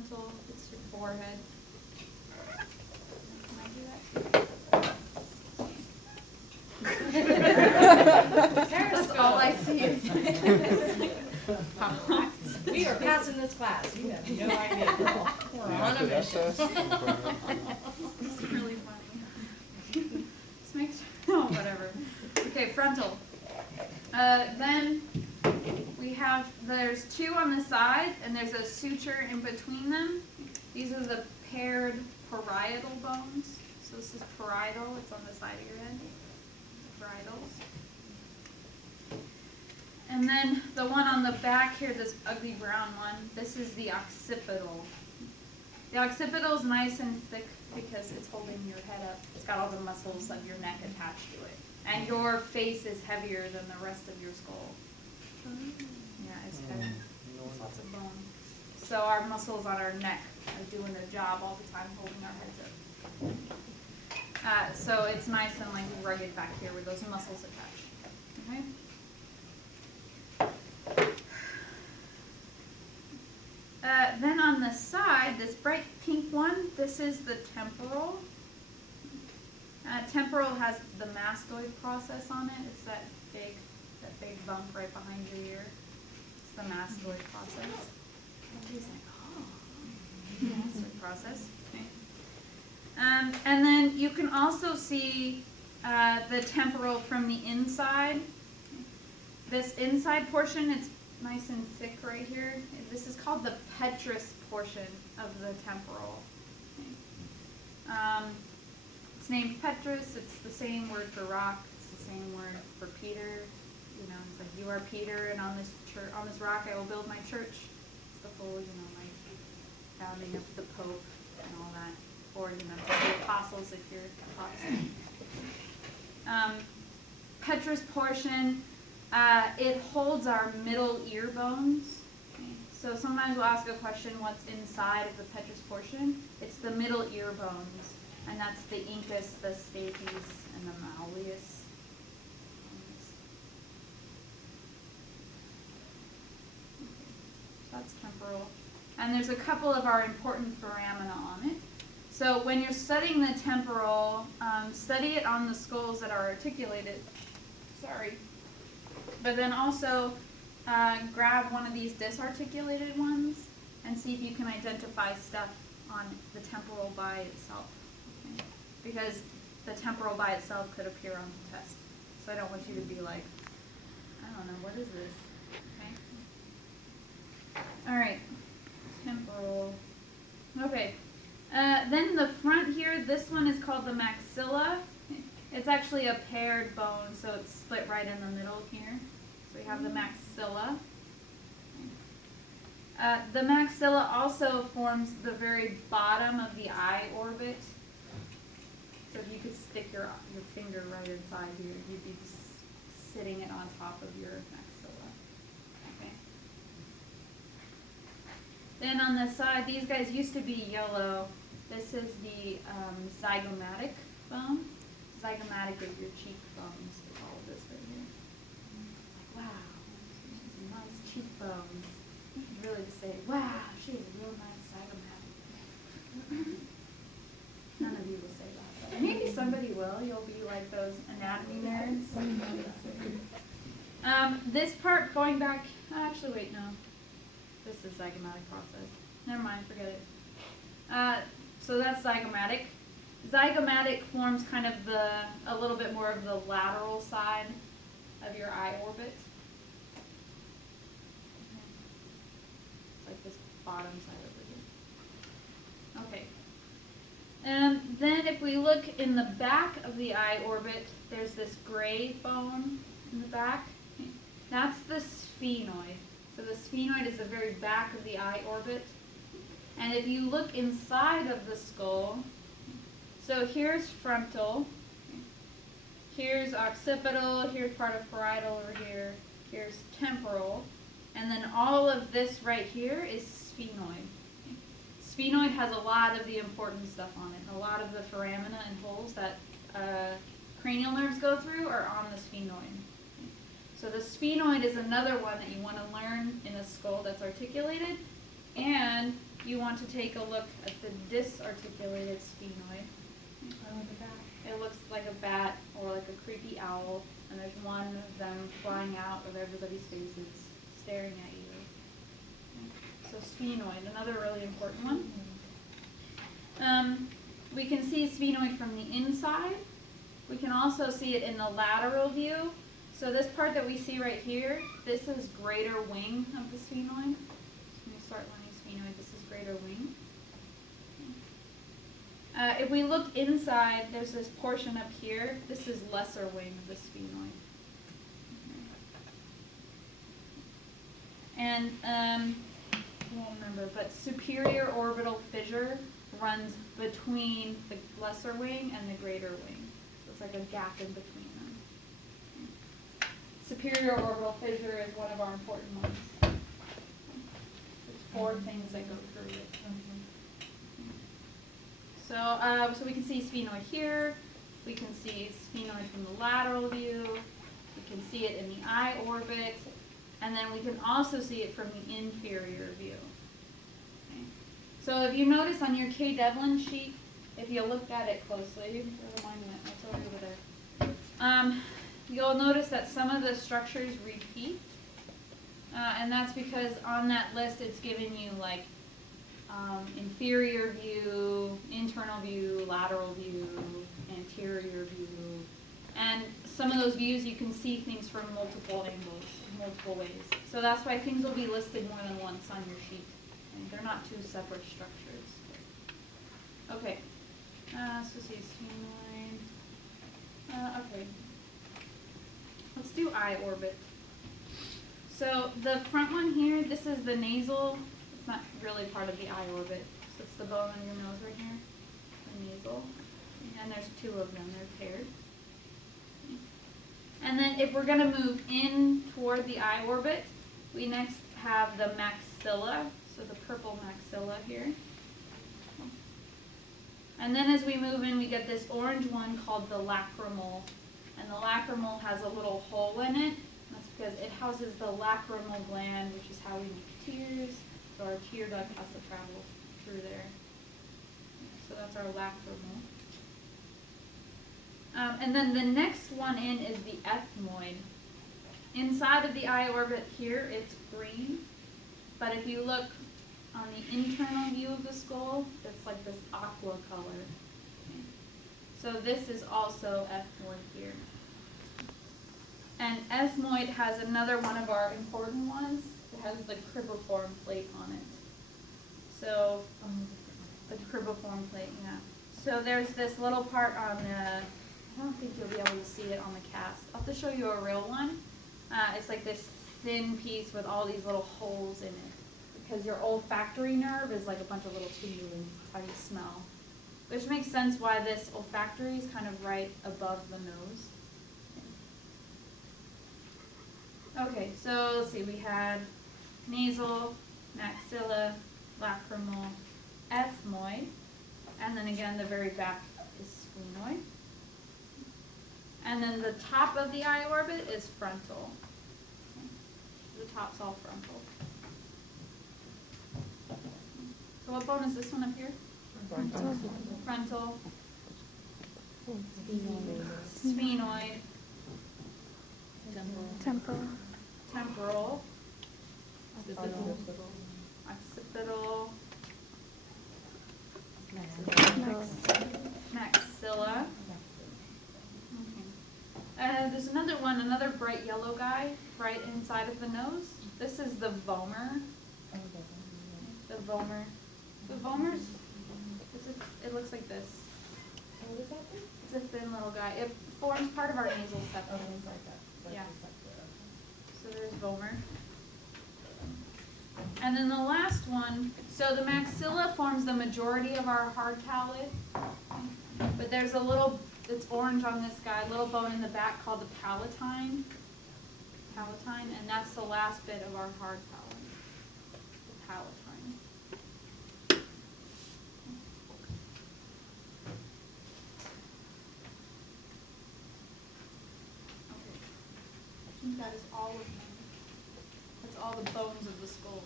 frontal, it's your forehead. Can I do that? That's all I see is. We are passing this class. You have no idea, girl. We're on a mission. It's really funny. Just make sure. Oh, whatever. Okay, frontal. Then we have, there's two on the side, and there's a suture in between them. These are the paired parietal bones. So this is parietal, it's on the side of your head. Parietals. And then the one on the back here, this ugly brown one, this is the occipital. The occipital is nice and thick because it's holding your head up. It's got all the muscles of your neck attached to it. And your face is heavier than the rest of your skull. Yeah, it's heavy. There's lots of bone. So our muscles on our neck are doing their job all the time, holding our heads up. So it's nice and like rugged back here with those muscles attached. Okay. Then on the side, this bright pink one, this is the temporal. Temporal has the mastoid process on it. It's that big bump right behind your ear. It's the mastoid process. Everybody's like, oh, mastoid process. Okay. And then you can also see the temporal from the inside. This inside portion, it's nice and thick right here. This is called the petrous portion of the temporal. Okay. It's named petrous. It's the same word for rock. It's the same word for Peter. You know, it's like, you are Peter, and on this rock I will build my church. It's the whole, like founding of the Pope and all that, or the apostles if you're Protestant. Petrous portion. It holds our middle ear bones. Okay. So sometimes we'll ask a question, what's inside of the petrous portion? It's the middle ear bones, and that's the incus, the stapes, and the malleus. So that's temporal. And there's a couple of our important foramina on it. So when you're studying the temporal, study it on the skulls that are articulated. Sorry. But then also grab one of these disarticulated ones and see if you can identify stuff on the temporal by itself. Okay? Because the temporal by itself could appear on the test. So I don't want you to be like, I don't know, what is this? Okay. All right. Temporal. Okay. Then the front here, this one is called the maxilla. It's actually a paired bone, so it's split right in the middle here. So we have the maxilla. The maxilla also forms the very bottom of the eye orbit. So if you could stick your finger right inside here, you'd be sitting it on top of your maxilla. Okay. Then on the side, these guys used to be yellow. This is the zygomatic bone. Zygomatic is your cheekbones, all of this right here. Like, wow, nice cheekbones. You can really just say, wow, she has a real nice zygomatic. None of you will say that. But maybe somebody will. You'll be like those anatomy nerds. This part going back, actually wait, no. This is zygomatic process. Never mind, forget it. So that's zygomatic. Zygomatic forms kind of a little bit more of the lateral side of your eye orbit. It's like this bottom side over here. Okay. And then if we look in the back of the eye orbit, there's this gray bone in the back. That's the sphenoid. So the sphenoid is the very back of the eye orbit. And if you look inside of the skull, so here's frontal, here's occipital, here's part of parietal over here, here's temporal, and then all of this right here is sphenoid. Sphenoid has a lot of the important stuff on it. A lot of the foramina and holes that cranial nerves go through are on the sphenoid. So the sphenoid is another one that you want to learn in a skull that's articulated, and you want to take a look at the disarticulated sphenoid. It looks like a bat or like a creepy owl, and there's one of them flying out of everybody's faces, staring at you. So sphenoid, another really important one. We can see sphenoid from the inside. We can also see it in the lateral view. So this part that we see right here, this is greater wing of the sphenoid. When you start learning sphenoid, this is greater wing. If we look inside, there's this portion up here. This is lesser wing of the sphenoid. And I won't remember, but superior orbital fissure runs between the lesser wing and the greater wing. So it's like a gap in between them. Superior orbital fissure is one of our important ones. There's 4 things that go through it. So we can see sphenoid here. We can see sphenoid from the lateral view. We can see it in the eye orbit. And then we can also see it from the inferior view. Okay. So if you notice on your K. Devlin sheet, if you looked at it closely, it's over there. You'll notice that some of the structures repeat. And that's because on that list it's giving you like inferior view, internal view, lateral view, anterior view. And some of those views you can see things from multiple angles, multiple ways. So that's why things will be listed more than once on your sheet. And they're not 2 separate structures. Okay. So see sphenoid. Okay. Let's do eye orbit. So the front one here, this is the nasal. It's not really part of the eye orbit. So it's the bone on your nose right here. The nasal. And there's 2 of them. They're paired. And then if we're going to move in toward the eye orbit, we next have the maxilla, so the purple maxilla here. And then as we move in, we get this orange one called the lacrimal. And the lacrimal has a little hole in it. That's because it houses the lacrimal gland, which is how we make tears. So our tear duct has to travel through there. So that's our lacrimal. And then the next one in is the ethmoid. Inside of the eye orbit here, it's green. But if you look on the internal view of the skull, it's like this aqua color. Okay. So this is also ethmoid here. And ethmoid has another one of our important ones. It has the cribriform plate on it. So, the cribriform plate, yeah. So there's this little part on the, I don't think you'll be able to see it on the cast. I'll have to show you a real one. It's like this thin piece with all these little holes in it. Because your olfactory nerve is like a bunch of little tubulins, how you smell. Which makes sense why this olfactory is kind of right above the nose. Okay, so let's see, we had nasal, maxilla, lacrimal, ethmoid, and then again the very back is sphenoid. And then the top of the eye orbit is frontal. Okay. The top's all frontal. So what bone is this one up here? Frontal. Sphenoid. Temporal. Occipital. Maxilla. Okay. There's another one, another bright yellow guy right inside of the nose. This is the vomer. The vomer. The vomer's, it looks like this. What is that thing? It's a thin little guy. It forms part of our nasal septum. Oh, it's like that. Yeah. So there's vomer. And then the last one, so the maxilla forms the majority of our hard palate. But there's a little, it's orange on this guy, little bone in the back called the palatine. Palatine, and that's the last bit of our hard palate. The palatine. Okay. I think that is all of them. That's all the bones of the skull.